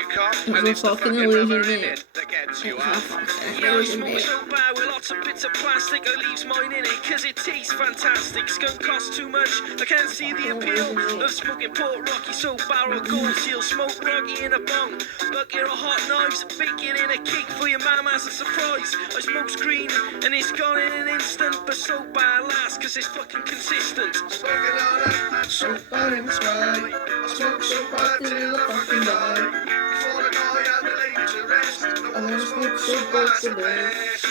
You can't, It's and a it's the fucking fucking illusion, rubber in mate. it that gets you It's off. a Yeah, I illusion, smoke mate. so bad with lots of bits of plastic. I leaves mine in it cause it tastes fantastic. Skunk costs too much. I can't see the appeal of smoking Port Rocky, so barrel gold seal. Smoke Rocky in a bong, bucket of hot knives, bacon in a cake for your mum as a surprise. I smoke green and it's gone in an instant, but so bad last cause it's fucking consistent. Smoking on that so bad in the sky. I smoke so bad till I fucking die. Before I die and the lady to rest. I wanna smoke so bad to best.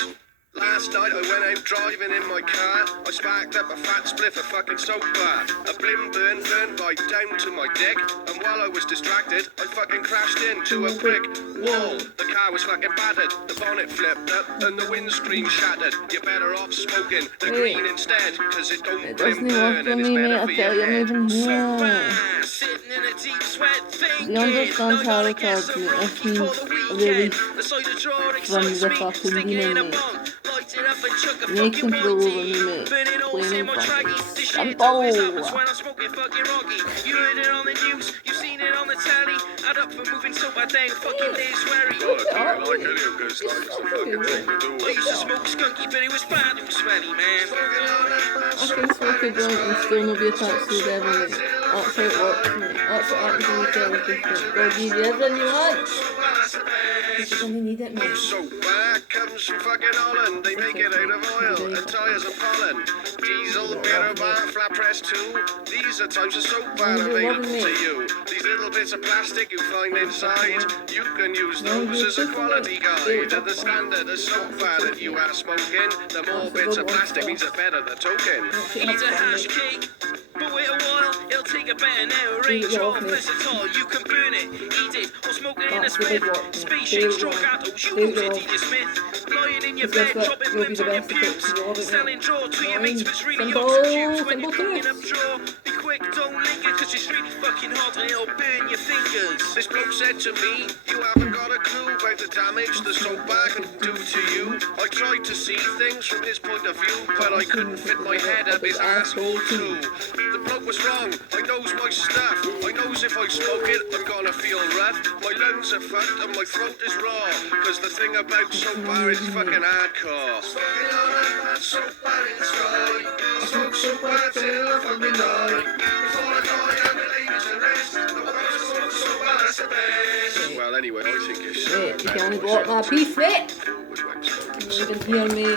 Last night I went out driving in my car. I sparked up a fat spliff of fucking soap bar. A blim burn right down to my dick. And while I was distracted, I fucking crashed into a brick wall. The car was fucking battered. The bonnet flipped up and the windscreen shattered. You're better off smoking the green instead, cause it don't blim burn and it's better for your head. Sitting in a deep sweat thinking, You understand how I it get works, some mate. Rocky That for the means weekend. really The side of draw from excites the me. fucking Stick it in beginning, a mate. bong, light it up and chuck a Make fucking control over one me, mate. burning holes Playing in my fucking traggy. This shit Rambo. always happens when I'm smoking fucking Rocky. You heard it on the news, you've seen it on the telly. Add up for moving so bad down fucking days sweary. I like it because like it's the fucking thing to do. I used to smoke skunky, but it was bad and smelly, man. I can smoke a joint and still not be attached to the devil, mate. That's how it works, mate. That's what happens when you tell the different. God give you everything you want. Because you're gonna need it, mate. So bad comes from fucking Holland. They make it out of oil and tyres and pollen. Diesel, beer bar, flat press too. These are types of soap bar available to you. These little bits of plastic you find inside, you can use those as a quality guide. And the standard of soap bar that you are smoking, the more bits of plastic means the better the token. Eat a hash cake, but wait a while, it'll take a better now. Range off versatile, you can burn it, eat it, or smoke it in a split. Space shake, straw gatos, you know it, eat a Smith. Lying in your bed, dropping limbs on your pubes. Selling draw to your mates, but it's really hard to cubes when you're cooking up draw. Be quick, don't linger, cause it's really fucking hot and it'll burn your fingers. This bloke said to me, you haven't got a clue about the damage the soap bar can do to you. I tried to see things from his point of view, but I couldn't fit my head up his asshole too. The bloke was wrong, I knows my stuff. I knows if I smoke it, I'm gonna feel rough. My lungs are fucked and my throat is raw, cause the thing about soap bar is fucking hardcore. Smoking on that soap bar in the sky. I smoke soap bar till I fucking die. Before I die, I'm the lady to rest. I wanna smoke soap bar, that's the best. Well, anyway, I think it's Mate, you can only go up my piece, mate. You can hear me.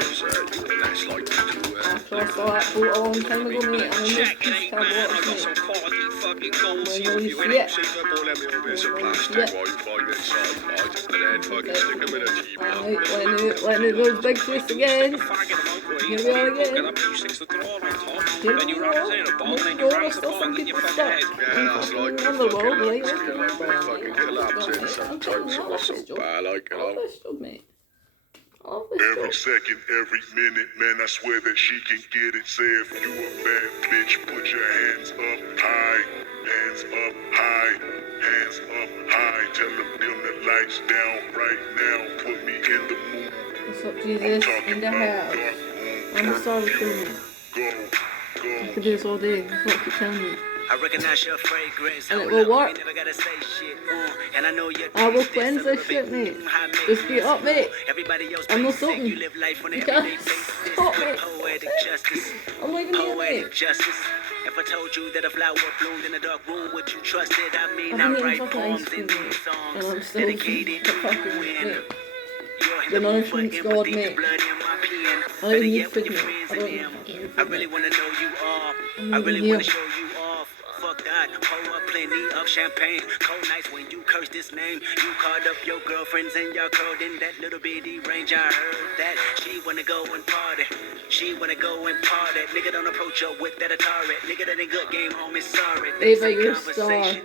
I crossed all that boat a long time ago, mate. I'm in this Check it piece ain't of man, I got water, some mate. quality fucking gold Well, seal. you You see ain't it. shape up all them little bits of plastic Yeah. while you find inside, right? And then fucking stick them in a teapot. Letting it go big twist again. Fag in a microwave, Here we are again. get up to 6 to draw on top. Here Then we you wrap go. it in a ball, Here then we you go. wrap There's the still ball some in your people fucking stuck. head. Yeah, that's like the Underworld, fucking like, electric okay, fucking right. collapsing I'm sometimes. telling you, It was so bad, like, you know. this job, mate. I love this Every job. second, every minute, man, I swear that she can get it. Say if you a bad bitch, put your hands up high, hands up high, hands up high. Tell them dim the lights down right now. Put me in the mood. What's up, I'm Jesus? talking In the about house. dark I'm room, sorry for perfume. me. Go, I go. could do this all day. That's what you telling me. I recognize your fragrance. And it will work. You never gotta say shit. And I know you're I will cleanse this shit, mate. Just beat up, mate. Everybody else I'm not basic. something. You live life on an You can't everyday basis. stop me. Poetic justice. I'm leaving here, Poetic mate. justice. If I told you that a flower bloomed in a dark room, would you trust it? I mean, I've I been write eating fucking ice poems cream, in mate. these And I'm songs still dedicated to fucking, you mate. and you're in The the mood for nourishment's God, empathy, the mate. blood in my pen. I don't Better need yet, when food, your mate. friends I and don't them. need food, I really mate. wanna know you are. I'm I even really here. wanna show you off. Fuck that, pour up plenty of champagne. Cold nights when you curse this name. You called up your girlfriends and y'all curled in that little bitty range. I heard that she wanna go and party. She wanna go and party. Nigga don't approach her with that Atari. Nigga that ain't good game, homie, sorry. They Ava, say you're a star. conversation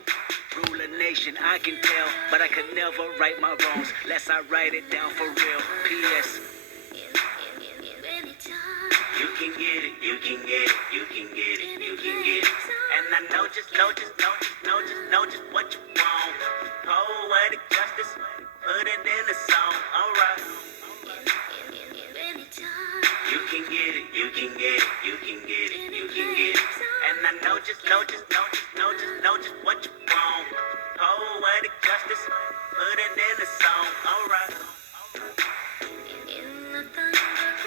rule a nation. I can tell, but I could never right my wrongs lest I write it down for real. P.S. You can get it, you can get it, you can get it, you can get it. And I know just what you want. Poetic justice, put it in a song, alright. You can get it, you can get it, you can get it, you can get it. And I know just what you want. Poetic justice, put it in the song, alright.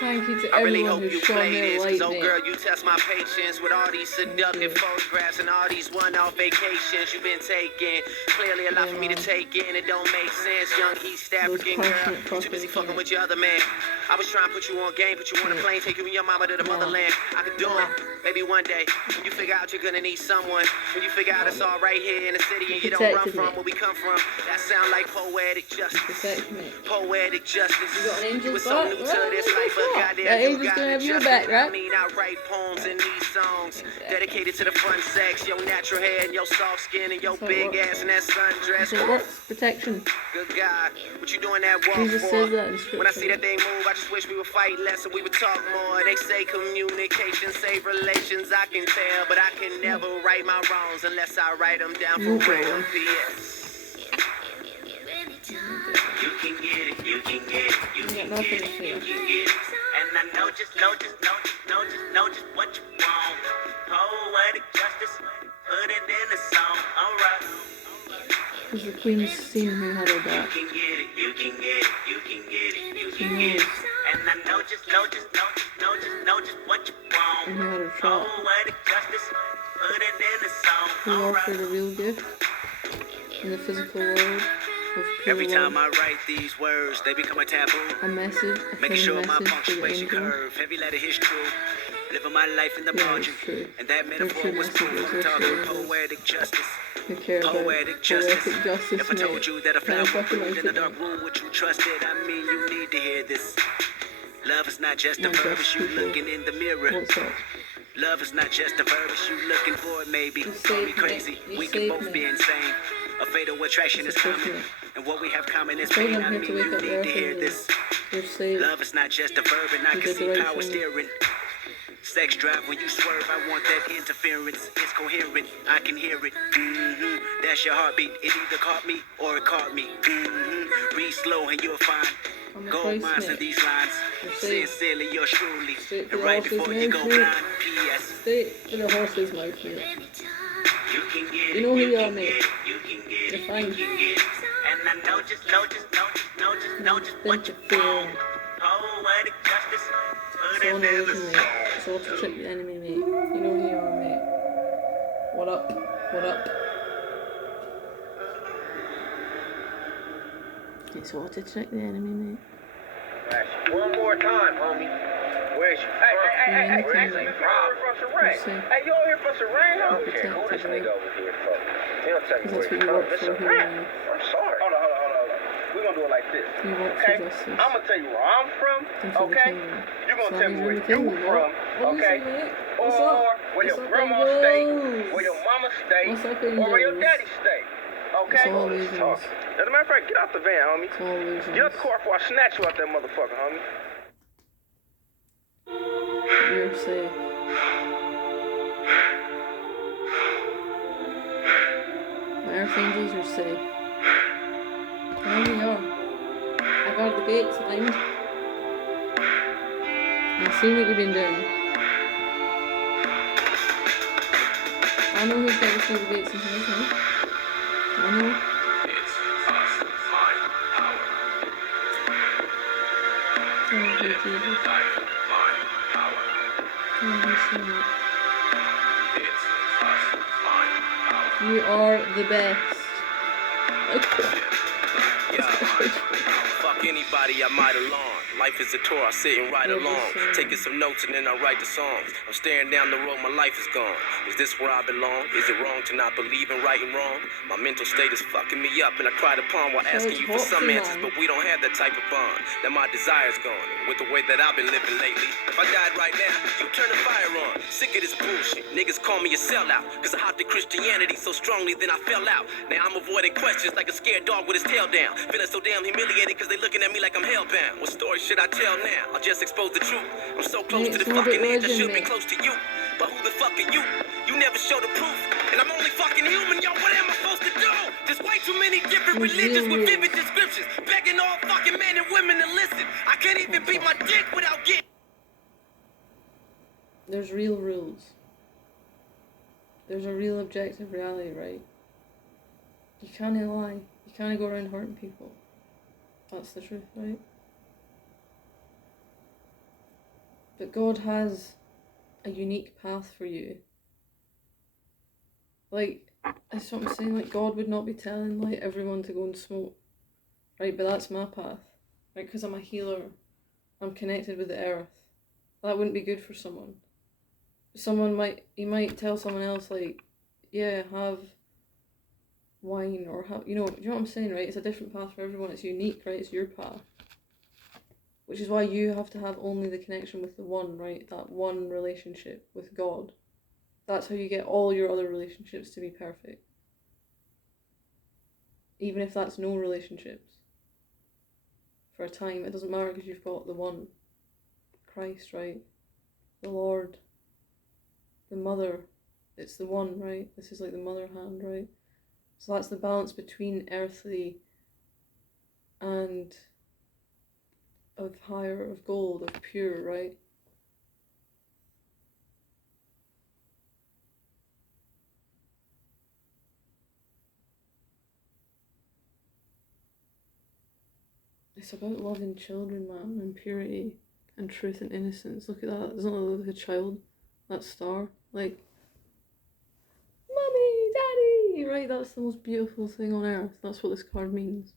Thank you to I really everyone hope who's you shown play their this, light, cause oh mate. girl, you test my patience with all these seductive photographs and all these one-off vacations you've been taking. Clearly a lot for me to take in, it don't make sense. Young East African girl, too busy fucking with your other man. I was trying to put you on game, put you on a plane, take you and your mama to the motherland. I could do it, maybe one day. When you figure out you're gonna need someone, when you figure out it's all right here in the city and you don't run from where we come from, that sound like poetic justice. Poetic justice. You got an You were angel's so back? new to Well, this guess life, but what? goddamn, That you angel's got gonna have your justice. back, right? I mean, I write poems in these songs dedicated to the fun sex, your natural hair and your soft skin and your That's how it big works. ass and that sundress. So it works. Protection. Good God, what you doing that walk Jesus for? says that in When I scripture. see that thing move, I just wish we would fight less and we would talk more. They say communication save relations, I can tell, but I can never right my wrongs unless I write them down for real. P.S. You can get it, you can get it, you You can got nothing get to it, you say. can get it. And I know just what you want. Poetic justice, put it in the song, alright. Because the Queen's seen who had her back. You can get it, you can get it, you can get it, you She can get knows. it. And I know just what you want. And who had her shot. Poetic justice, put it in the song, Who alright. offered a real gift in the physical world of pure Every time love. I write these words, they become a taboo. A message, a Making hidden sure my message to the punctuation angel. curve, heavy letter is true. Living my life in the Yeah, margin, it's true. and that They're metaphor true was proof. messages, I'm they're talking true. poetic justice. Who care about Poetic justice. poetic justice, If I told mate. you that a Kinda flower fucking bloomed like in a it, dark mate. room, what you trusted, I mean you need to hear this. Love is not just a Not verb, just it's you people. looking in the mirror. What's up? Love is not just a verb, it's you looking for it, maybe. You Call me saved crazy, me. You we can saved both me. be insane. A fatal attraction is It's a common, pushing it. and what we have common is told pain. them I here mean to wake you up need there to hear for this. You're saved. Love is not just a verb, and I You can did the see right power thing. steering. Sex drive when you swerve, I want that interference. It's coherent, I can hear it. That's your heartbeat. It either caught me or it caught me. Read slow and you'll find I'm a gold Christ mines in mate. these lines. You're saved. Sincerely, yours truly. Straight for And the right horse's before you mouth, go mate. blind, P.S. Stay in the horse's mouth, mate. You can get it. You know who you are, can mate. get it, you can get it, You're fine. you can get it. And I know just what you Been want. Poetic justice, put It's all it in the in the ocean, mate. It's all to trick the enemy, mate. You know who you are, mate. What up? What up? It's all to trick the enemy, mate. One more time, homie. Where's you from? Hey, Where's you from? Let's see. Hey, you over here for some rain? I don't Protect care who this it, nigga right? over here for. He don't tell me Because where that's what you he from. work It's for a here, rap. man. I'm sorry. Hold on. We're gonna do it like this. You work for Okay? justice. I'm gonna tell you where I'm from, And for the okay? kingdom. You're gonna So tell me you're where the you kingdom, from, what? okay? What do you say, mate? Or What's up? where your What's up, grandma Angels? stay, where your mama stay, What's up, or where your Angels? daddy stay. Okay? It's all Let's illusions. talk. As a matter of fact, get out the van, homie. It's all illusions. Get out the car before I snatch you out that motherfucker, homie. You're safe. My earth angels are safe. Wherever you are. I guard the gates, mind. I've seen what you've been doing. I know who's got to see the gates and things, mate. I know. Thank you, Jesus. Thank you so much. You are the best. Fuck anybody I might along. Life is a tour, I sit and ride Yeah, along. that's Taking some notes and then I write the songs. I'm staring down the road, my life is gone. Is this where I belong? Is it wrong to not believe in right and wrong? My mental state is fucking me up and I cried upon while asking you for some hopeful, answers, man. but we don't have that type of bond. That my desire's gone. With the way that I've been living lately, if I died right now, you turn the fire on. Sick of this bullshit. Niggas call me a sellout. Cause I hopped in Christianity so strongly, then I fell out. Now I'm avoiding questions like a scared dog with his tail down. Feeling so damn humiliated cause they looking at me like I'm hellbound. What story should I tell now? I'll just expose the truth. I'm so close Mate, to the it's not fucking edge, I religion, should be mate. close to you. But who the fuck are you? You never show the proof. And I'm only fucking human, yo, what am I supposed to do? There's way too many different There's religions real with rules. vivid descriptions. Begging all fucking men and women to listen. I can't even beat my dick without getting. There's real rules. There's a real objective reality, right? You can't lie. You can't go around hurting people. That's the truth, right? But God has a unique path for you. Like, that's what I'm saying, like, God would not be telling, like, everyone to go and smoke, right? But that's my path, right? Because I'm a healer. I'm connected with the earth. That wouldn't be good for someone. You might tell someone else, like, yeah, have wine or have, you know what I'm saying, right? It's a different path for everyone. It's unique, right? It's your path. Which is why you have to have only the connection with the one, right? That one relationship with God. That's how you get all your other relationships to be perfect. Even if that's no relationships. For a time, it doesn't matter because you've got the one. Christ, right? The Lord. The Mother. It's the one, right? This is like the mother hand, right? So that's the balance between earthly and of higher, of gold, of pure, right? It's about loving children, man, and purity and truth and innocence. Look at that. Doesn't it look like a child? That star. Like, Mummy, Daddy! Right, that's the most beautiful thing on earth. That's what this card means.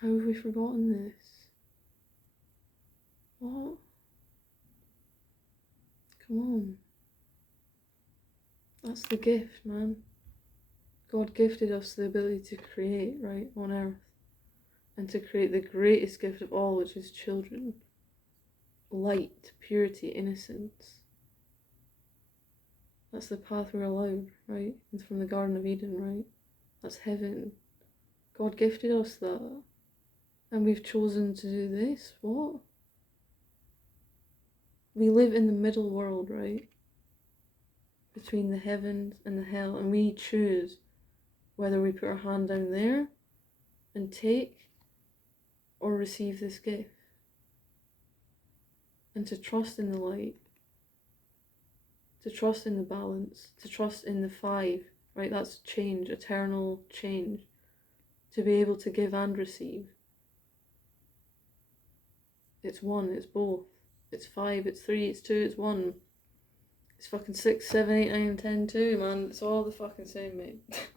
How have we forgotten this? What? Come on. That's the gift, man. God gifted us the ability to create, right, on earth. And to create the greatest gift of all, which is children. Light, purity, innocence. That's the path we're allowed, right? It's from the Garden of Eden, right? That's heaven. God gifted us that. And we've chosen to do this? What? We live in the middle world, right? Between the heavens and the hell. And we choose whether we put our hand down there and take or receive this gift. And to trust in the light. To trust in the balance. To trust in the five, right? That's change, eternal change. To be able to give and receive. It's one, it's both. It's five, it's three, it's two, it's one. It's fucking 6, 7, 8, 9, 10, 2, man. It's all the fucking same, mate.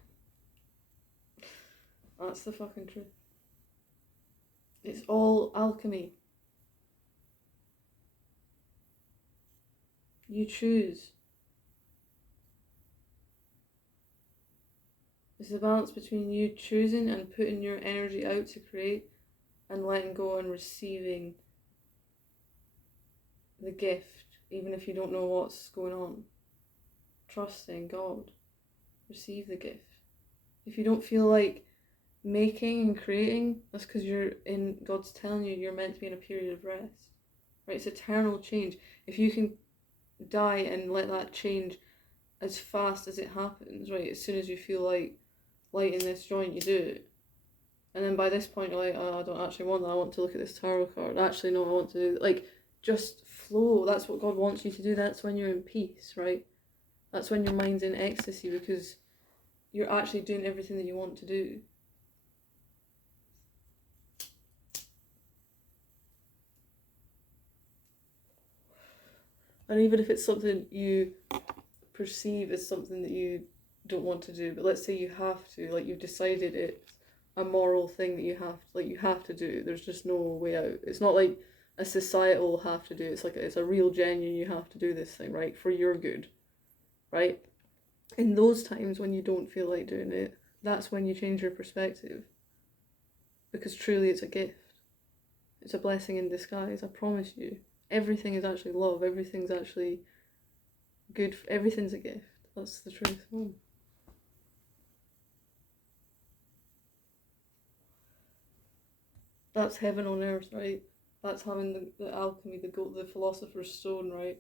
That's the fucking truth. It's all alchemy. You choose. It's the balance between you choosing and putting your energy out to create and letting go and receiving the gift, even if you don't know what's going on. Trusting God. Receive the gift. If you don't feel like making and creating, that's because God's telling you you're meant to be in a period of rest. Right? It's eternal change. If you can die and let that change as fast as it happens, right? As soon as you feel like lighting this joint, you do it. And then by this point you're like, oh, I don't actually want that, I want to look at this tarot card. Actually, no, I want to do, like, just flow. That's what God wants you to do. That's when you're in peace, right? That's when your mind's in ecstasy, because you're actually doing everything that you want to do. And even if it's something you perceive as something that you don't want to do, but let's say you have to, like, you've decided it's a moral thing that you have to do. There's just no way out. It's not like a societal have to do. It's like it's a real genuine, you have to do this thing, right? For your good, right? In those times when you don't feel like doing it, that's when you change your perspective. Because truly it's a gift. It's a blessing in disguise, I promise you. Everything is actually love. Everything's actually good. Everything's a gift. That's the truth. That's heaven on earth, right? That's having the alchemy, the philosopher's stone, right?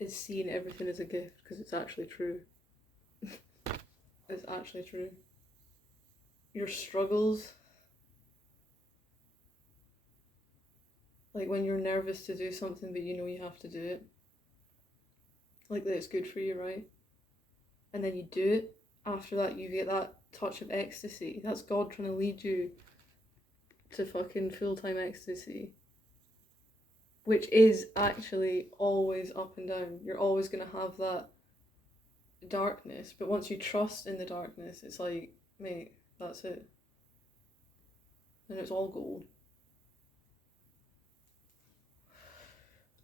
Is seeing everything as a gift because it's actually true. It's actually true. Your struggles, like when you're nervous to do something but you know you have to do it, like that it's good for you, right? and then you do it, after that you get that touch of ecstasy. That's God trying to lead you to fucking full-time ecstasy, which is actually always up and down. You're always going to have that darkness, but once you trust in the darkness, it's like, mate, that's it. And it's all gold.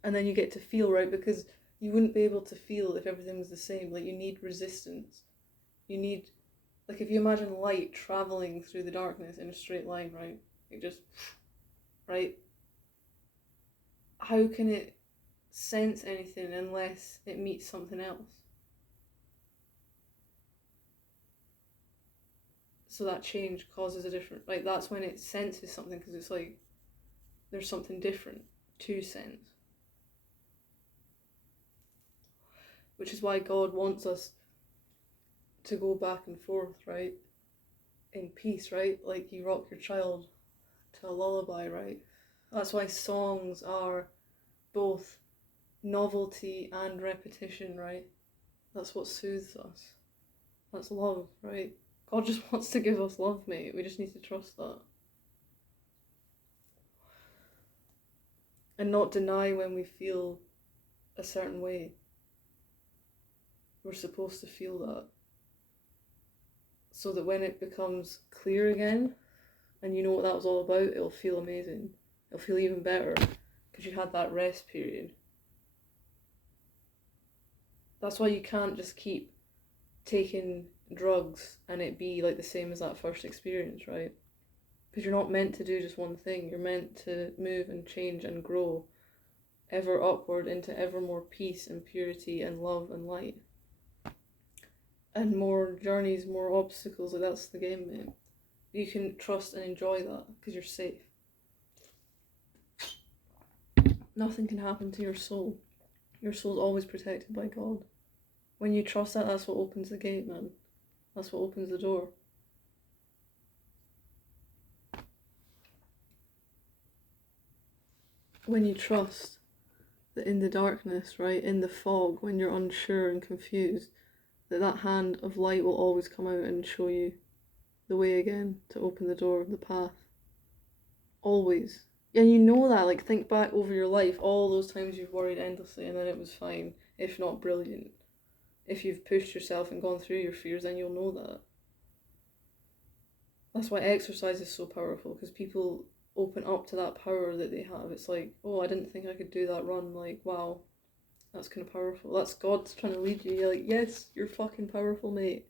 And then you get to feel, right? Because you wouldn't be able to feel if everything was the same. Like, you need resistance. You need, like, if you imagine light traveling through the darkness in a straight line, right? It just, right? How can it sense anything unless it meets something else? So that change causes a different, like, that's when it senses something, because it's like there's something different to sense. Which is why God wants us to go back and forth, right? In peace, right? Like you rock your child to a lullaby, right? That's why songs are both novelty and repetition, right? That's what soothes us. That's love, right? God just wants to give us love, mate. We just need to trust that. And not deny when we feel a certain way. We're supposed to feel that. So that when it becomes clear again, and you know what that was all about, it'll feel amazing. It'll feel even better, because you had that rest period. That's why you can't just keep taking drugs and it be like the same as that first experience, right? Because you're not meant to do just one thing. You're meant to move and change and grow ever upward into ever more peace and purity and love and light. And more journeys, more obstacles. Like, that's the game, mate. You can trust and enjoy that because you're safe. Nothing can happen to your soul. Your soul's always protected by God. When you trust that, that's what opens the gate, man. That's what opens the door. When you trust that in the darkness, right, in the fog, when you're unsure and confused, that hand of light will always come out and show you the way again, to open the door, the path. Always. And you know that, like, think back over your life, all those times you've worried endlessly and then it was fine, if not brilliant. If you've pushed yourself and gone through your fears, then you'll know that. That's why exercise is so powerful, because people open up to that power that they have. It's like, oh, I didn't think I could do that run. Like, wow, that's kind of powerful. That's God trying to lead you. You're like, yes, you're fucking powerful, mate.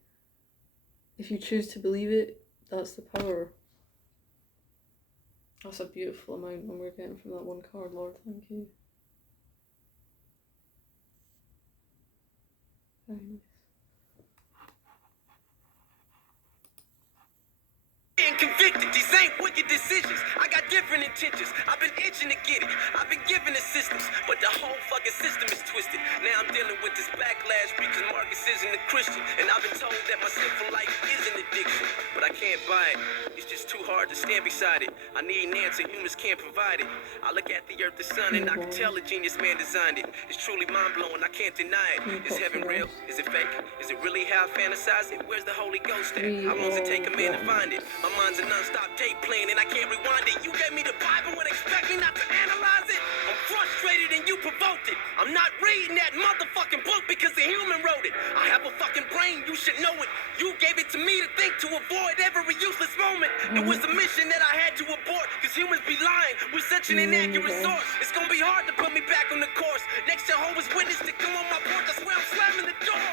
If you choose to believe it, that's the power. That's a beautiful amount when we're getting from that one card, Lord. Thank you. Very nice. Being convicted, these ain't wicked decisions. I got different intentions. I've been itching to get it. I've been given assistance, but the whole fucking system is twisted. Now I'm dealing with this backlash because Marcus isn't a Christian, and I've been told that my sinful life is an addiction, but I can't buy it. It's just too hard to stand beside it. I need an answer, humans can't provide it. I look at the earth, the sun, and I can tell a genius man designed it. It's truly mind-blowing, I can't deny it. Is heaven real? Is it fake? Is it really how I fantasize it? Where's the Holy Ghost at? How long does it take a man to find it? My mind's a non-stop tape playing and I can't rewind it. You gave me the Bible and expect me not to analyze it? I'm frustrated and you provoked it. I'm not reading that motherfucking book because the human wrote it. I have a fucking brain, you should know it. You gave it to me to think, to avoid every useless moment. It was a mission that I had to abort, because humans be lying with such an inaccurate source. It's gonna be hard to put me back on the course. Next Jehovah's Witness to come on my porch, I swear I'm slamming the door.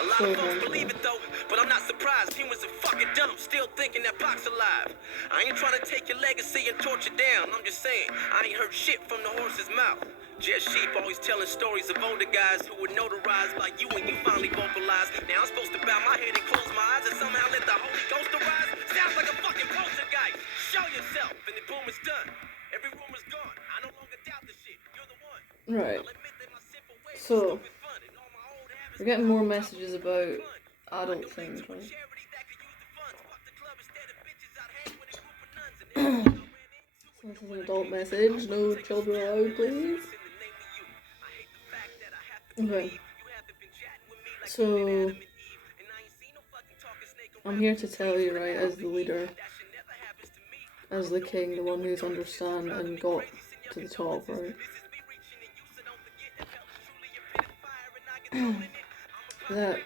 A lot of folks believe it though, but I'm not surprised. Humans are fucking dumb, still thinking that Pac's alive. I ain't trying to take your legacy and torture down. I'm just saying, I ain't heard shit from the horse's mouth. Just sheep always telling stories of older guys who were notarized like you when you finally vocalized. Now I'm supposed to bow my head and close my eyes and somehow let the Holy Ghost arise? Sounds like a fucking poltergeist. Show yourself, and the boom is done. Every rumor's gone. I no longer doubt the shit. You're the one. Right. So, we're getting more messages about adult things, right? So this is an adult message. No children allowed, please. Okay. So, I'm here to tell you, right, as the leader, as the king, the one who's understand and got to the top, right? That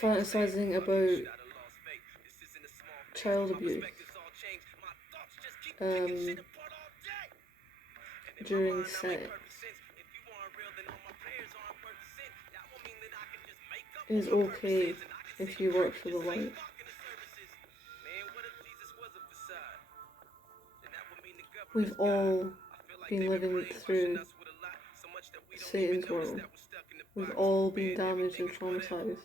fantasizing about child abuse during sex is okay if you work for the light. We've all been living through Satan's world. We've all been damaged and traumatized.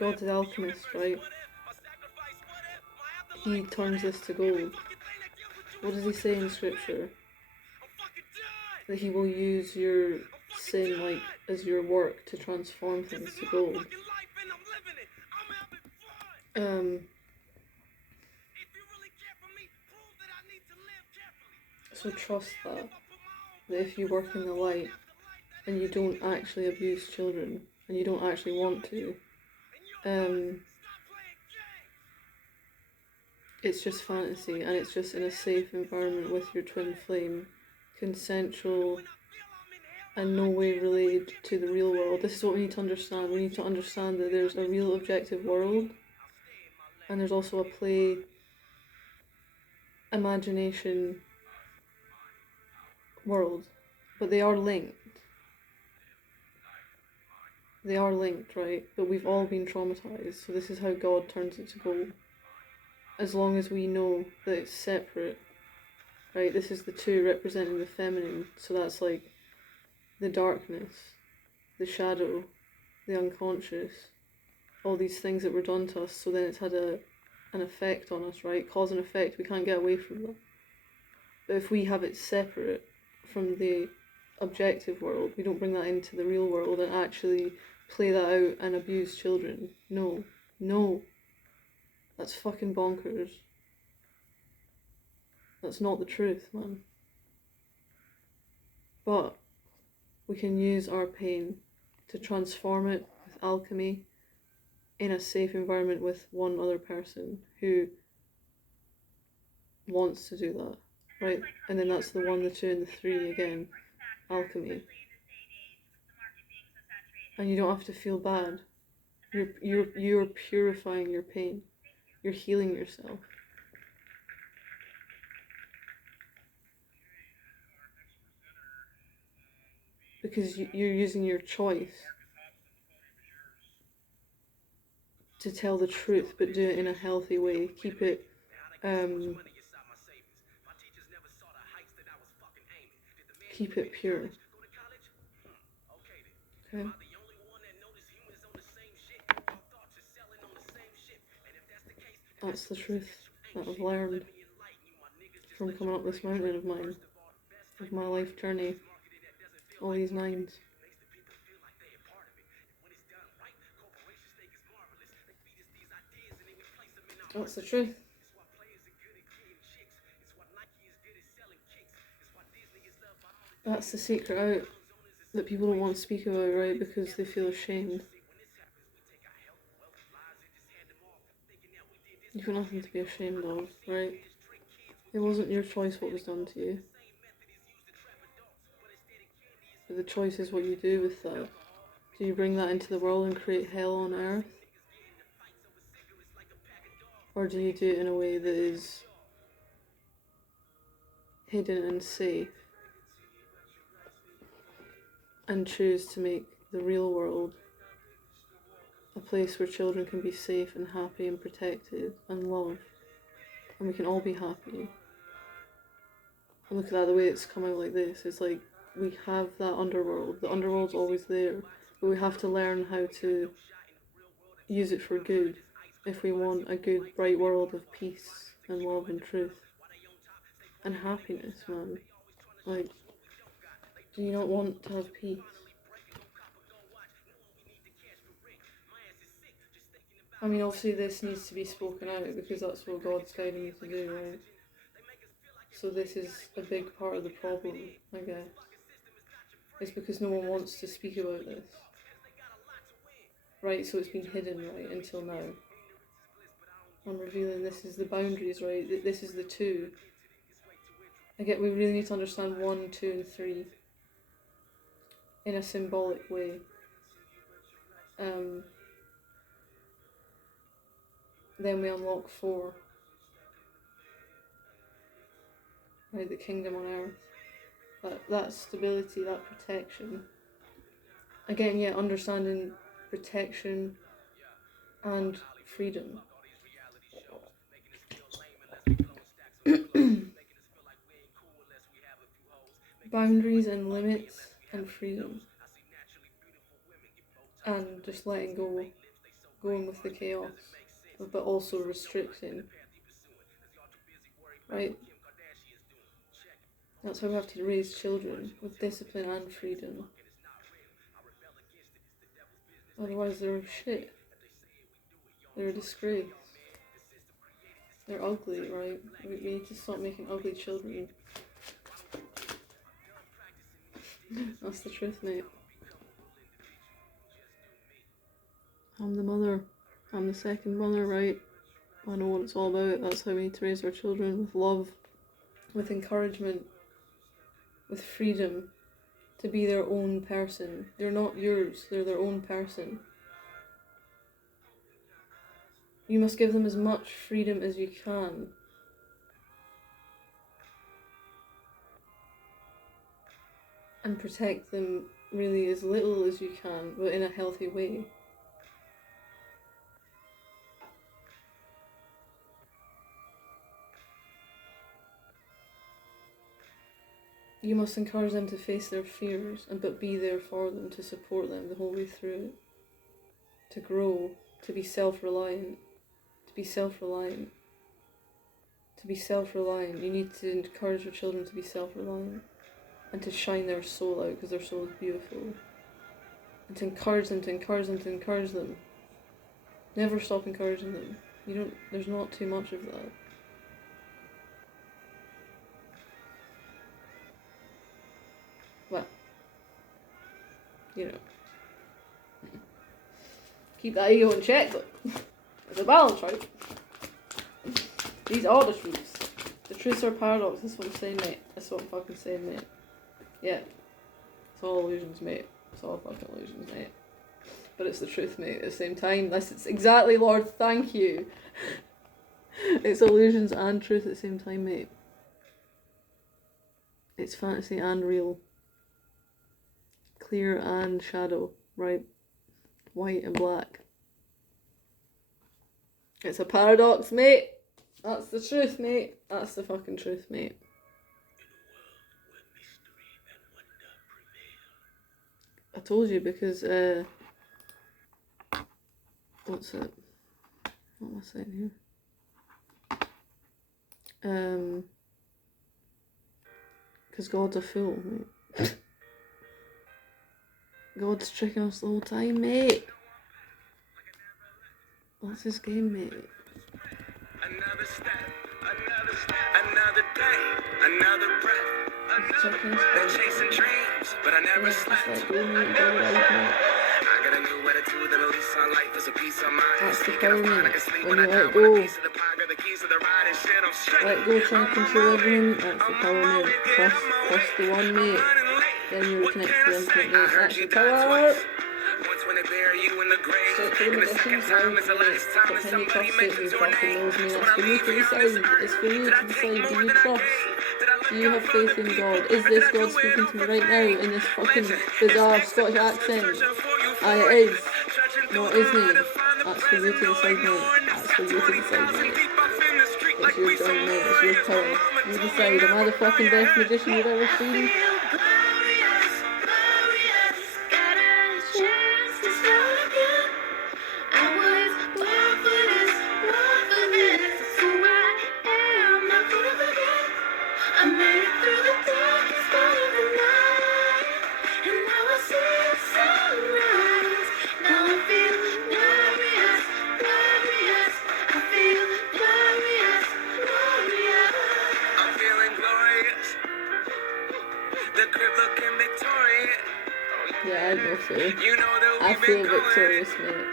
God's the alchemist, right? He turns this to gold. What does he say in scripture? That he will use your sin like as your work to transform things to gold. So trust that if you work in the light and you don't actually abuse children and you don't actually want to, it's just fantasy and it's just in a safe environment with your twin flame, consensual and no way related to the real world. This is what we need to understand. We need to understand that there's a real objective world and there's also a play, imagination world, but they are linked. They are linked, right? But we've all been traumatized, so this is how God turns it to gold. As long as we know that it's separate, right? This is the two representing the feminine, so that's like the darkness, the shadow, the unconscious, all these things that were done to us, so then it's had an effect on us, right? Cause and effect, we can't get away from that. But if we have it separate from the objective world, we don't bring that into the real world and actually play that out and abuse children. No. That's fucking bonkers. That's not the truth, man. But we can use our pain to transform it with alchemy in a safe environment with one other person who wants to do that, right? And then that's the 1, the 2, and the 3 again. Alchemy. And you don't have to feel bad. You're purifying your pain. You're healing yourself. Because you're using your choice to tell the truth, but do it in a healthy way. Keep it pure. Okay? That's the truth that I've learned from coming up this mountain of mine, of my life journey, all these 9s. That's the truth. That's the secret out that people don't want to speak about, right? Because they feel ashamed. You've got nothing to be ashamed of, right? It wasn't your choice what was done to you. But the choice is what you do with that. Do you bring that into the world and create hell on earth? Or do you do it in a way that is hidden and safe? And choose to make the real world a place where children can be safe and happy and protected and loved. And we can all be happy. And look at that, the way it's come out like this. It's like we have that underworld. The underworld's always there. But we have to learn how to use it for good. If we want a good, bright world of peace and love and truth. And happiness, man. Like, do you not want to have peace? I mean, obviously this needs to be spoken out because that's what God's guiding me to do, right? So this is a big part of the problem, I guess. is because no one wants to speak about this. Right, so it's been hidden, right, until now. I'm revealing this is the boundaries, right? This is the 2. I get we really need to understand 1, 2, and 3 in a symbolic way. Then we unlock 4. Right, the kingdom on earth. That stability, that protection. Again, yeah, understanding protection and freedom. Boundaries and limits and freedom. And just letting go, going with the chaos, but also restricting. Right? That's how we have to raise children, with discipline and freedom. Otherwise they're shit. They're a disgrace. They're ugly, right? We need to stop making ugly children. That's the truth, mate. I'm the mother. I'm the second mother, right? I know what it's all about. That's how we need to raise our children, with love, with encouragement, with freedom, to be their own person. They're not yours, they're their own person. You must give them as much freedom as you can. And protect them really as little as you can, but in a healthy way. You must encourage them to face their fears, but be there for them, to support them the whole way through it. To grow, to be self-reliant, to be self-reliant. To be self-reliant. You need to encourage your children to be self-reliant and to shine their soul out, because their soul is beautiful. And to encourage them, to encourage them, to encourage them. Never stop encouraging them. There's not too much of that. Well, keep that ego in check, but there's a balance, right? These are the truths. The truths are paradox. That's what I'm saying, mate. That's what I'm fucking saying, mate. Yeah. It's all illusions, mate. It's all fucking illusions, mate. But it's the truth, mate, at the same time. That's exactly, Lord, thank you. It's illusions and truth at the same time, mate. It's fantasy and real. Clear and shadow, right? White and black. It's a paradox, mate. That's the truth, mate. That's the fucking truth, mate. I told you, because, what's it? What am I saying here? Because God's a fool, mate. God's tricking us the whole time, mate. That's his game, mate. Another step, another day, another breath. Been chasing dreams, but I never slept. I got a new attitude and a lease on life is a piece of mind. That's the power, mate. When you let go. Let go, try and control everything. That's the power, mate. Trust the one, mate. Then you reconnect to the infinite, mate. That's the power. Stop doing the missions, right, mate. But can you trust it? You fucking knows me. That's for you to decide. It's for you to decide. Do you trust? Do you have faith in God? Is this God speaking to me right now in this fucking bizarre Scottish accent? Aye, it is. No, it isn't. That's for you to decide, mate. That's for you to decide, mate. It's your job, mate. It's your power. You decide. Am I the fucking best magician you've ever seen? Yeah, I know so. You know that I we've feel been going victorious, mate.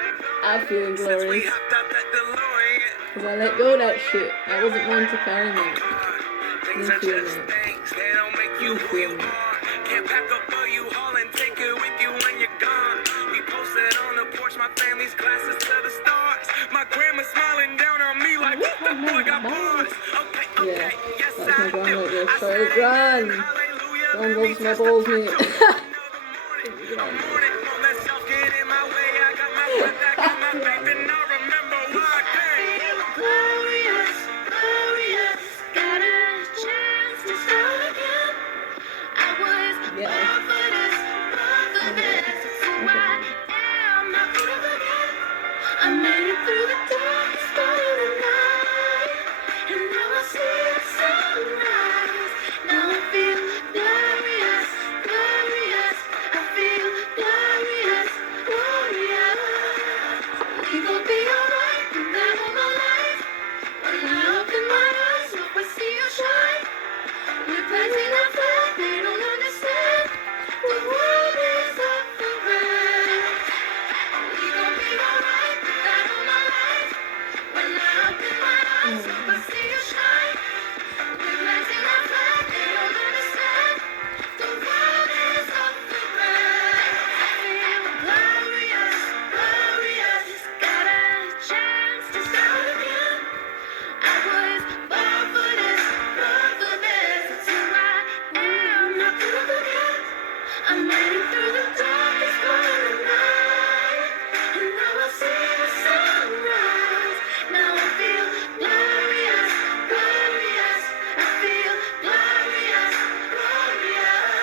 I feel since we glorious. hopped up at DeLorean. Because I let go of that shit. That wasn't meant to carry me. Things You are feel just me. things, they don't make you You who feel you me. are. Can't pack up all you haul and take it with you when you're gone. We posted on the porch, my family's glasses to the stars. My grandma smiling down on me like, whoop, that boy got bars. Okay, Yeah, yes that's my I gran do. right there. I Sorry, said gran. amen, hallelujah, Don't let go me to my balls, testify mate. to another morning. Won't let self get in my way. I got my breath, I got my faith, and I remember why I came. Glorious, glorious, got a chance to start again. I was Yeah. born for this, born for this. It's who I am, not gonna forget. I made it through the darkest part of the night, and now I see the sunrise. Now I feel glorious, glorious. I feel glorious, glorious. We gon' be alright, and that all my life. When I open my eyes, hope I see you shine. We're planting our flag, they don't understand. The world is up for grabs. We gon' be alright, with that all my life. When I open my eyes, hope I see you shine. We're planting our flag, they don't understand. The world is up for grabs. I feel glorious, glorious. Got a chance to start again. I was born for this, born for this. It's who I am, not gonna forget. I made it through the darkest part of the night, and now I see the sunrise. Now I feel glorious, glorious. I feel glorious, glorious.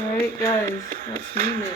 Alright, guys. That's me, mate.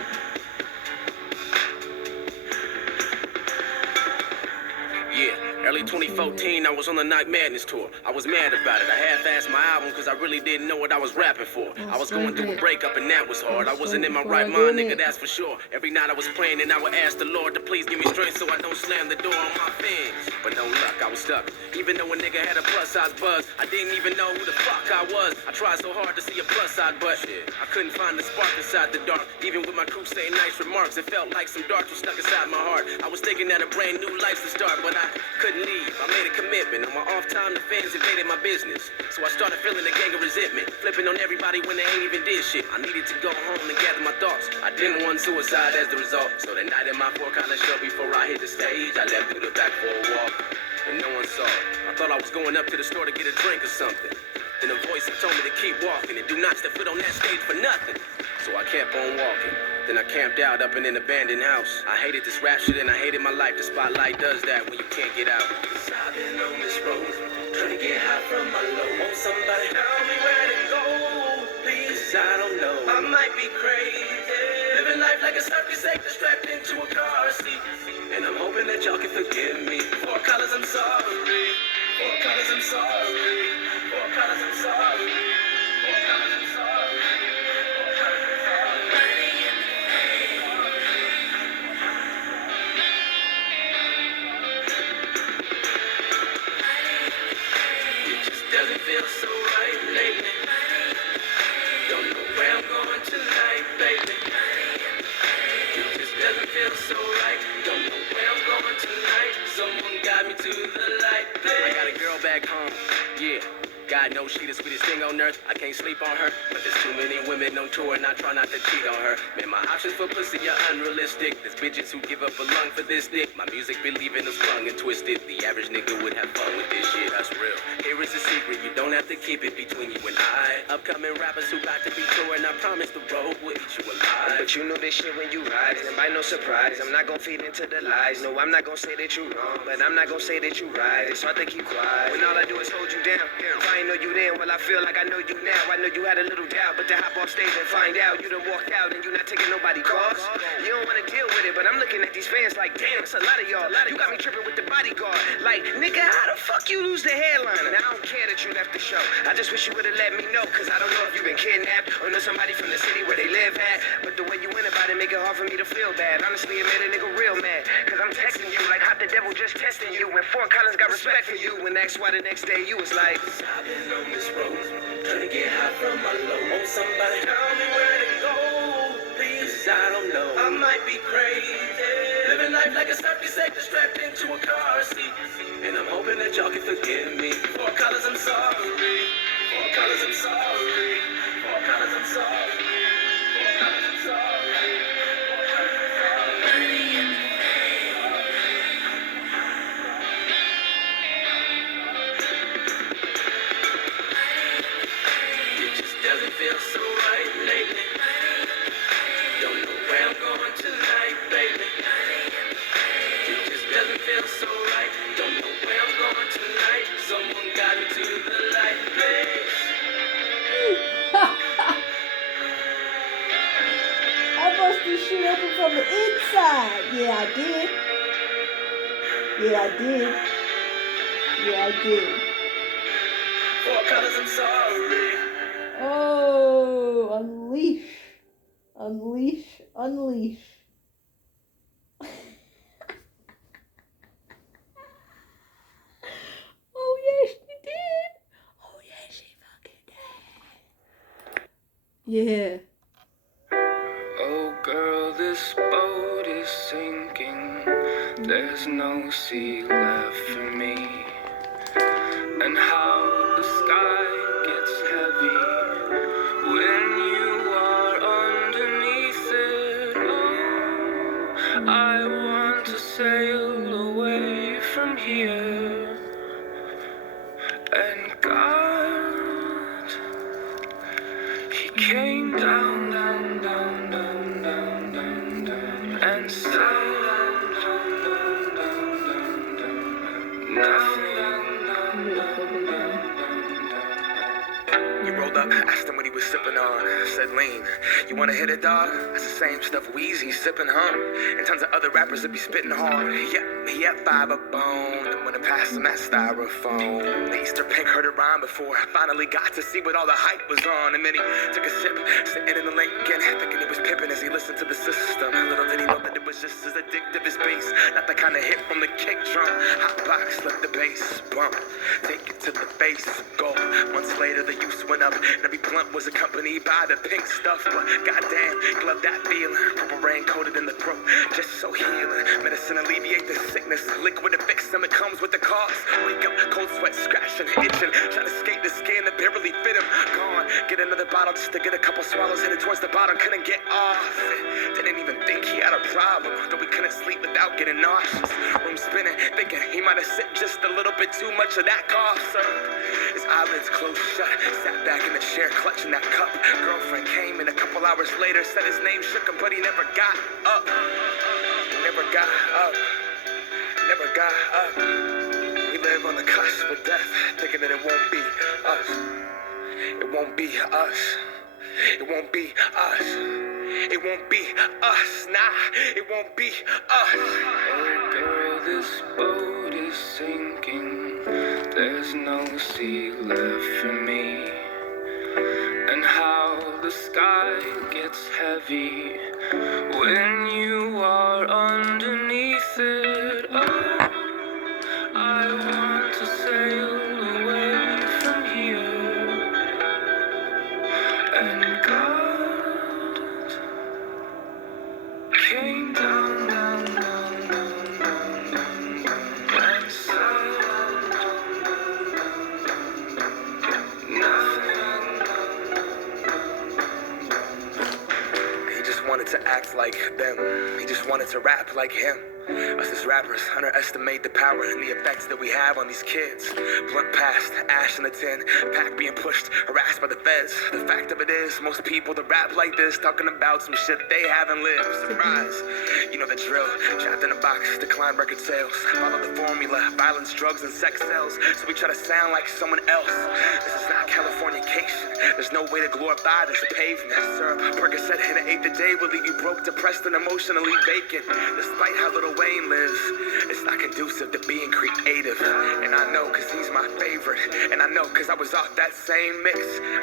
Yeah, early 2014, I was on the Night Madness tour. I was mad about it. I half-assed my album because I really didn't know what I was rapping for. I was going through a breakup and that was hard. I wasn't in my right mind, nigga, that's for sure. Every night I was praying and I would ask the Lord to please give me strength so I don't slam the door on my fans. But no luck, I was stuck. Even though a nigga had a plus-size buzz, I didn't even know who the fuck I was. I tried so hard to see a plus-side, but I couldn't find the spark inside the dark. Even with my crew saying nice remarks, it felt like some darts were stuck inside my heart. I was thinking that a brand new life's to start, but I couldn't leave. I made a commitment. On my off time, the fans invaded my business. So I started feeling a gang of resentment, flipping on everybody when they ain't even did shit. I needed to go home and gather my thoughts. I didn't want suicide as the result. So that night at my four-color show before I hit the stage, I left through the back for a walk. And no one saw. I thought I was going up to the store to get a drink or something. Then a voice told me to keep walking and do not step foot on that stage for nothing. So I kept on walking. Then I camped out up in an abandoned house. I hated this rap shit and I hated my life. The spotlight does that when you can't get out. Cause I've been on this road, trying to get high from my low. Won't somebody tell me where to go, please? I don't know. I might be crazy, living life like a circus actor strapped into a car seat. And I'm hoping that y'all can forgive me. 4 colors, I'm sorry. 4 colors, I'm sorry. 4 colors, I'm sorry. 4 colors, I'm sorry. 4 colors, I'm sorry. It just doesn't feel so right lately. Don't know where I'm going tonight, baby. It just doesn't feel so right. Don't know where I'm going tonight. Someone got me to the light, baby. I got a girl back home, yeah. God knows she the sweetest thing on earth. I can't sleep on her, but there's too many women on tour and I try not to cheat on her. Man, my options for pussy are unrealistic. There's bitches who give up a lung for this dick. My music be leaving them sprung and twisted. The average nigga would have fun with this shit, that's real. Here is a secret, you don't have to keep it between you and I. Upcoming rappers who got to be touring, I promise the road will eat you alive. But you know this shit when you rise, and by no surprise, I'm not gonna feed into the lies. No, I'm not gonna say that you wrong, but I'm not gonna say that you right. It's hard to keep quiet when all I do is hold you down. If I ain't know know you then, well I feel like I know you now. I know you had a little doubt, but to hop off stage and find out you done walked out and you not taking nobody calls. You don't wanna deal with it, but I'm looking at these fans like, damn, it's a lot of y'all. You got me tripping with the bodyguard. Like, nigga, how the fuck you lose the headliner? Now I don't care that you left the show. I just wish you would've let me know, cause I don't know if you've been kidnapped or know somebody from the city where they live at. But the way you went about it make it hard for me to feel bad. Honestly, it made a nigga real mad. Cause I'm texting you like hot the devil just testing you. When Fort Collins got respect for you. When that's why the next day you was like, I've been on this road, trying to get high from my low. Won't somebody tell me where to go? Please, I don't know. I might be crazy, living life like a circus actor strapped into a car seat. And I'm hoping that y'all can forgive me. For colors, I'm sorry. For colors, I'm sorry. For colors, I'm sorry. For colors, I'm sorry. Doesn't feel so right lately. Don't know where I'm going tonight, baby. It just doesn't feel so right. Don't know where I'm going tonight. Someone got me to the light place. I busted shit open from the inside. Yeah, I did. Yeah, I did. Yeah, I did. For colors, I'm sorry. Oh, unleash. Unleash. Unleash. Oh, yes, she did. Oh, yes, she fucking did. Yeah. Oh girl, this boat is sinking. There's no sea left for me. And how the sky gets heavy when you are underneath it. Oh, I want to sail away from here. And God, He came down, down, down, down, down, down, down, and said, down, down, down, down, down, down, nothing. You rolled up, asked him what he was sipping on. Said, lean, you wanna hit it, dog? That's the same stuff Wheezy sipping, huh? And tons of other rappers that be spitting hard. Yeah, he had five a bone. And when I passed him that styrofoam, the Easter pink heard it rhyme before I finally got to see what all the hype was on. And then he took a sip, sitting in the Lincoln, thinking it was pippin' as he listened to the system. Little did he know that it was just as addictive as bass. Not the kind of hit from the kick drum. Hot box, let the bass bump. Take it to the face, go. Months later, the use went up. And every blunt was accompanied by the pink stuff. But goddamn, glove that feeling. Purple rain coated in the throat, just so healing. Medicine alleviate the sickness. Liquid to fix them, it comes with the cost. Wake up, cold sweat, scratching, itching. Try to skate the skin that barely fit him. Gone, get another bottle just to get a couple swallows. Headed towards the bottom, couldn't get off. Didn't even think he had a problem. Though we couldn't sleep without getting nauseous. Room spinning, thinking he might have sipped just a little bit too much of that cough syrup. His eyelids closed shut, sat back in the chair clutching that cup. Girlfriend came in a couple hours later, said his name shook him, but he never got up. Never got up. Never got up. We live on the cusp of death, thinking that it won't be us. It won't be us. It won't be us. It won't be us. Nah, it won't be us. Oh girl, this boat is sinking. There's no sea left for me. And how the sky gets heavy when you are underneath it. Oh, I want to sail away from here. And God came down, down, down, down, down, down, down, and said, he just wanted to act like them. He just wanted to rap like him. Us as rappers underestimate the power and the effects that we have on these kids. Blunt past, ash in the tin, pack being pushed, harassed by the feds. The fact of it is, most people that rap like this talking about some shit they haven't lived. Surprise, you know the drill. Trapped in a box, decline record sales. Follow the formula, violence, drugs, and sex sells. So we try to sound like someone else. This is not Californication. There's no way to glorify this pavement. Syrup, Percocet, hit an eighth a day will leave you broke, depressed, and emotionally vacant. Despite how Lil Wayne lives, it's not conducive to being creative. And I know cause he's my favorite. And I know cause I was off that same mix.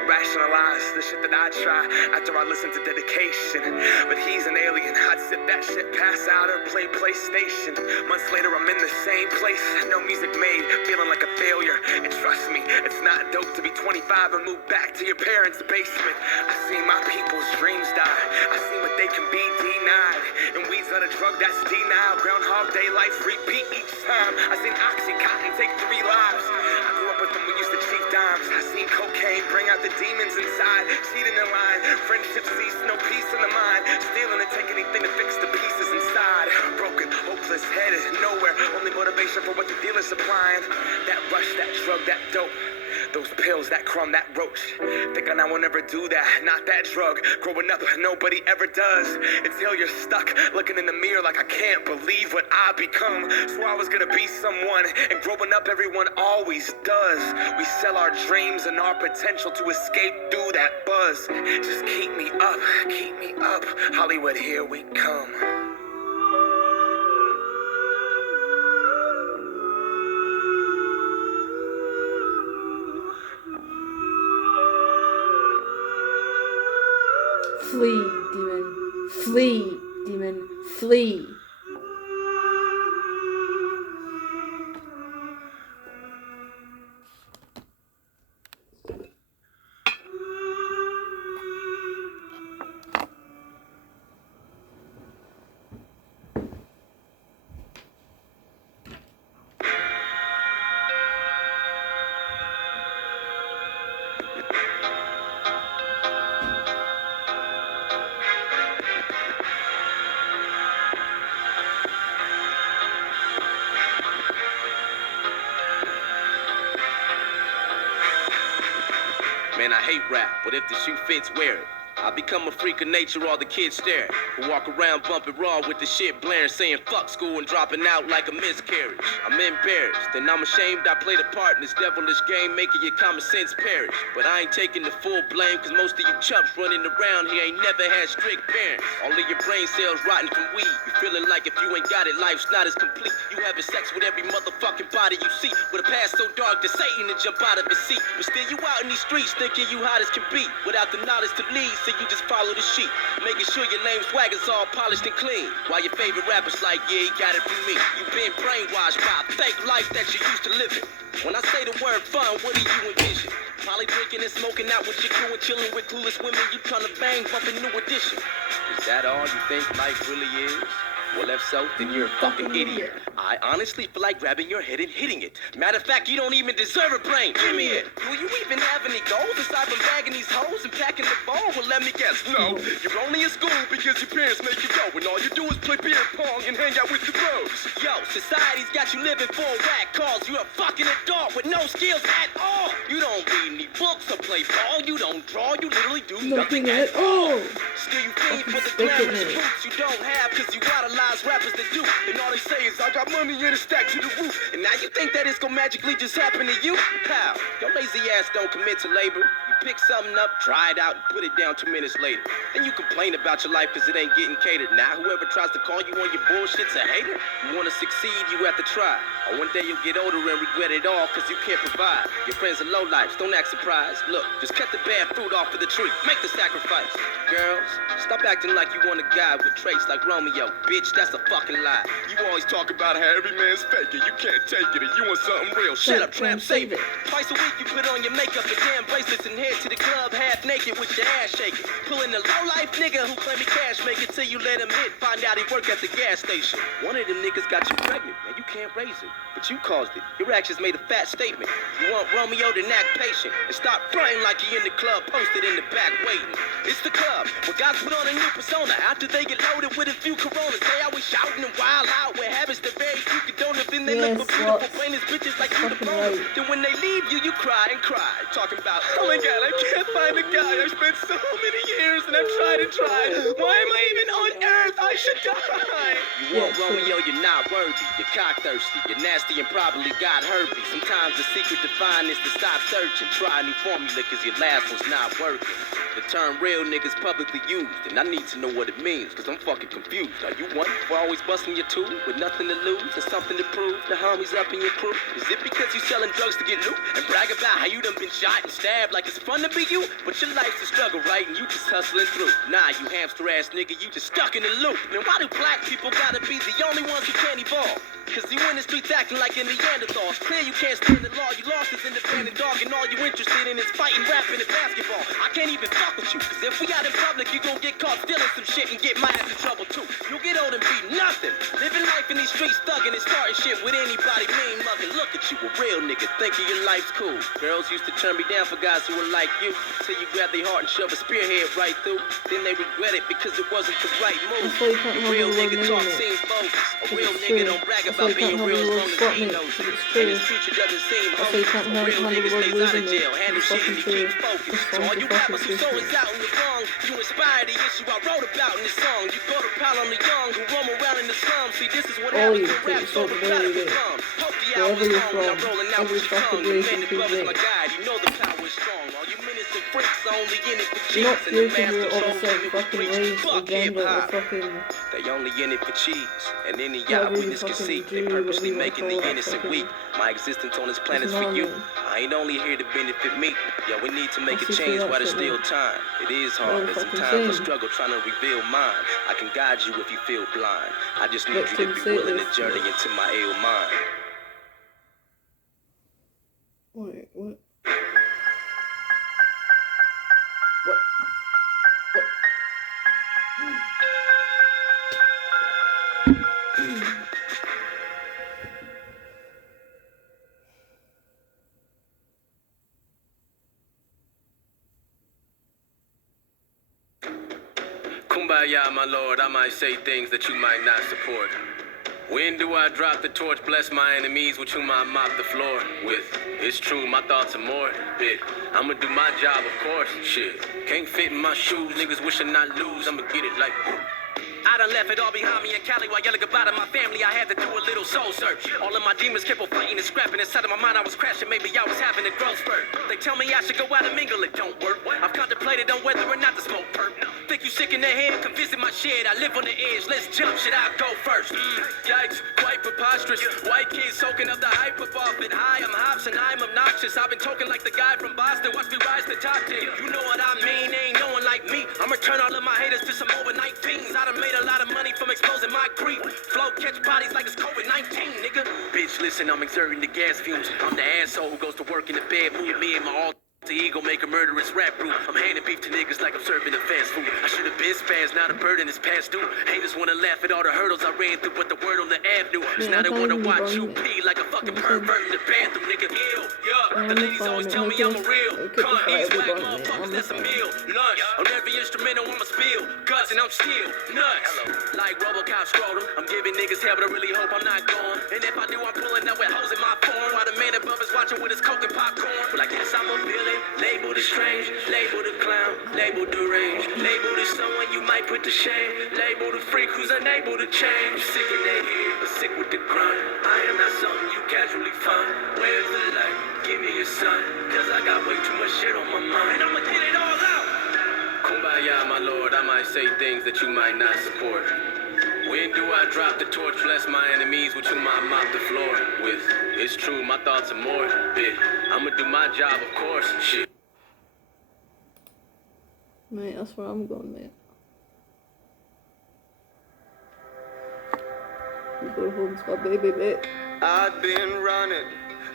Rationalize the shit that I try after I listen to Dedication. But he's an alien, I'd sip that shit, pass out or play PlayStation. Months later I'm in the same place, no music made, feeling like a failure. And trust me, it's not dope to be 25 and move back to your parents' basement. I seen my people's dreams die, I seen what they can be denied. And weed's not a drug that's denied. Groundhog Day life repeat each time. I seen Oxycontin take 3 lives. I grew up with them, we used to cheat dimes. I seen cocaine bring out the demons inside. Cheating in line, friendship cease, no peace in the mind. Stealing and take anything to fix the pieces inside. Broken, hopeless, headed nowhere. Only motivation for what the dealer's supplying. That rush, that drug, that dope. Those pills, that crumb, that roach. Thinking I will never do that, not that drug. Growing up, nobody ever does. Until you're stuck, looking in the mirror like I can't believe what I become. Swore I was gonna be someone, and growing up everyone always does. We sell our dreams and our potential to escape through that buzz. Just keep me up, Hollywood, here we come. Flee, demon. Flee, demon. Flee. Man, I hate rap, but if the shoe fits, wear it. I become a freak of nature, all the kids stare. Who walk around bumping raw with the shit blaring, saying fuck school and dropping out like a miscarriage. I'm embarrassed, and I'm ashamed I played a part in this devilish game, making your common sense perish. But I ain't taking the full blame, cause most of you chumps running around here ain't never had strict parents. All of your brain cells rotten from weed. You feeling like if you ain't got it, life's not as complete. You having sex with every motherfucking body you see, with a past so dark that Satan to jump out of his seat. But still you out in these streets thinking you hot as can be, without the knowledge to lead, so you just follow the sheep, making sure your lame swagger's all polished and clean. While your favorite rapper's like, yeah, he got it from me. You been brainwashed by a fake life that you used to live in. When I say the word fun, what do you envision? Probably drinking and smoking out with your crew and chilling with clueless women you trying to bang, bumping New Edition. Is that all you think life really is? Well, if so, then you're a fucking idiot. I honestly feel like grabbing your head and hitting it. Matter of fact, you don't even deserve a brain. Give me it. Do you even have any goals aside from bagging these hoes and packing the ball? Well, let me guess. No, you're only in school because your parents make you go, and all you do is play beer pong and hang out with your bros. Yo, society's got you living for a whack cause. You're a fucking adult with no skills at all. You don't read any books or play ball. You don't draw. You literally do nothing at all. Still, you feed for the glamorous fruits you don't have cause you idolize rappers that do. And all they say is, I got money in a stack to the roof. And now you think that it's gonna magically just happen to you? How? Your lazy ass don't commit to labor. You pick something up, try it out, and put it down 2 minutes later. Then you complain about your life cause it ain't getting catered. Now whoever tries to call you on your bullshit's a hater. You wanna succeed, you have to try. Or one day you'll get older and regret it all cause you can't provide. Your friends are lowlifes, don't act surprised. Look, just cut the bad fruit off of the tree. Make the sacrifice. Girls, stop acting like you want a guy with traits like Romeo. Bitch, that's a fucking lie. You always talk about how every man's faking. You can't take it and you want something real. Shut up, tramp, save it. Twice a week you put on your makeup and damn bracelets and head to the club half naked with your ass shaking. Pulling a low-life nigga who claim he cash make it till you let him hit. Find out he work at the gas station. One of them niggas got you pregnant and you can't raise it. But you caused it. Your actions made a fat statement. You want Romeo to act patient and stop fronting like you in the club posted in the back waiting. It's the club where guys put on a new persona after they get loaded with a few Coronas. They I was shouting and wild out. Where habits the very few condone them, then they Yes, look for beautiful what? plainest bitches like you to Fucking bone. right. Then when they leave you, you cry and cry. Talking about, oh my god, I can't find a guy. I've spent so many years and I've tried and tried. Why am I even on earth? I should die. You want Yeah, Romeo, you're not worthy. You're cock-thirsty. You're nasty and probably got herpes. Sometimes the secret to find is to stop searching. Try a new formula cause your last one's not working. The term real niggas publicly used, and I need to know what it means, cause I'm fucking confused. Are you one for always busting your tooth with nothing to lose and something to prove? The homies up in your crew? Is it because you selling drugs to get loot and brag about how you done been shot and stabbed like it's fun to be you? But your life's a struggle, right? And you just hustling through. Nah, you hamster ass nigga, you just stuck in the loop. Then why do black people gotta be the only ones who can't evolve? Cause you in the streets acting like a Neanderthal. It's clear you can't stand the law. You lost this independent dog, and all you interested in is fighting, rapping, and basketball. I can't even fuck with you, cause if we out in public, you gon' get caught stealing some shit and get my ass in trouble too. You'll get old and be nothing. Living life in these streets, thugging and starting shit with anybody mean mugging. Look at you, a real nigga, thinking your life's cool. Girls used to turn me down for guys who were like you, till you grab their heart and shove a spearhead right through. Then they regret it because it wasn't the right move. That's why you can't A have real the word nigga nigga talk in it. seems bogus. A If real it's nigga true. don't brag That's about why you being can't real have as the long word as fuck he mate, knows if it. it's And true. his future doesn't seem That's why you hopeless. can't A real handle nigga the word stays out losing of it. jail, handle It's shit fucking and he true. keeps focused. It's So all fine you to fucking rappers who say so shit. is out in the wrong, you inspire the issue I wrote about in this song. You go to pile on the young who roam around in the slums. See, this is what All happens you when take rap so responsibility radical with it. comes. Hope the Wherever hour's you're long, now from, rolling out every with your fucking tongue. The race man and that brother's my cuisine. guide, you know the power is strong. All you minutes and freaks are only in it for You're not cheeks. And here the to hear master all a trolls certain in it fucking preach. race or Fuck gender or hip-hop. fucking They only in it for cheese, and any whatever you eyewitness can fucking see. They do, purposely whatever you making wanna the call that innocent fucking. weak. My existence on this planet's That's for you. normal. I ain't only here to benefit me. Yeah, we need to make I a see through change that while there's shit, still man. time. It is All hard, the and fucking sometimes I same. struggle trying to reveal mine. I can guide you if you feel blind. I just need you to Victim be say willing to this. journey into my ill mind. Wait, what? Kumbaya, my lord, I might say things that you might not support. When do I drop the torch, bless my enemies with whom I mop the floor with? It's true, my thoughts are morbid. I'ma do my job, of course, shit. Can't fit in my shoes, niggas wishing I lose, I'ma get it like... I done left it all behind me in Cali while yelling goodbye to my family. I had to do a little soul search. All of my demons kept on fighting and scrapping. Inside of my mind I was crashing, maybe I was having a growth spurt. They tell me I should go out and mingle, it don't work. I've contemplated on whether or not to smoke perp. Think you sick in the head, come visit my shed. I live on the edge, let's jump, shit, I'll go first. Yikes, quite preposterous. White kids soaking up the hype of off it. Hi, I'm Hops and I'm obnoxious. I've been talking like the guy from Boston. Watch me rise to top 10. You know what I mean, ain't no one like me. I'ma turn all of my haters to some overnight fiends. I done made a lot of money from exposing my grief. Flow catch bodies like it's COVID-19, nigga. Bitch, listen, I'm exerting the gas fumes. I'm the asshole who goes to work in the bed, move me and my alter ego make a murderous rap group. I'm handing beef to niggas like I'm serving a fast food. I should have been spazzed, now the burden is passed through. Haters wanna laugh at all the hurdles I ran through, but the word on the avenue is now they wanna watch you pee like a fucking pervert in the bathroom, nigga. Ew, yeah. The ladies always tell me I'm a real cunt. These whack motherfuckers, that's a meal. Lunch on every instrumental, I'ma spill guts and I'm still nuts. Like Robocop scrotum, I'm giving niggas hell, but I really hope I'm not gone. And if I do, I'm pulling up with hoes in my form while the man above is watching with his coke and popcorn. But I guess I'm a villain. Labeled as strange, labeled a clown, labeled deranged, labeled as someone you might put to shame, labeled a freak who's unable to change. Sick in their head, but sick with the grind. I am not something you casually find. Where's the light? Give me a sign, cause I got way too much shit on my mind. And I'ma get it all out. Kumbaya, my lord, I might say things that you might not support. When do I drop the torch, bless my enemies with whom I mop the floor with? It's true, my thoughts are morbid. I'ma do my job, of course, shit. Mate, that's where I'm going, mate. You go to home, my baby, mate. I'd been running,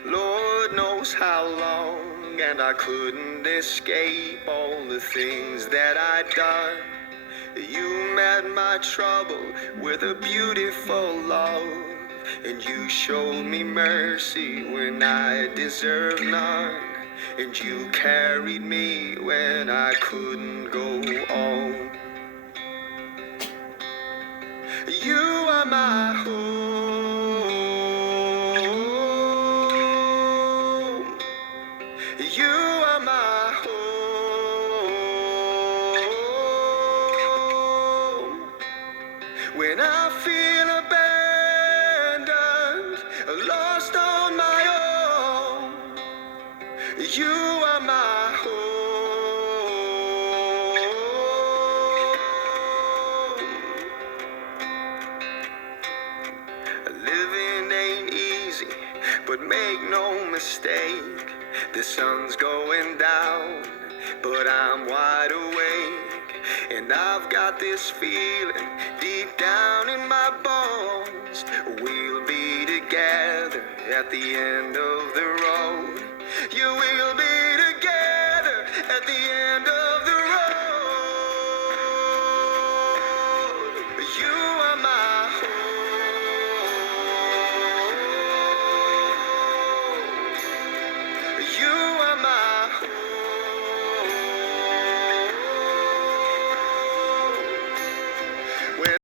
Lord knows how long, and I couldn't escape all the things that I'd done. You met my trouble with a beautiful love, and you showed me mercy when I deserved none, and you carried me when I couldn't go on. You When I feel abandoned, lost on my own, you are my home. Living ain't easy, but make no mistake, the sun's going down, but I'm wide awake, and I've got this feeling deep down in my bones, we'll be together at the end of the road. You will be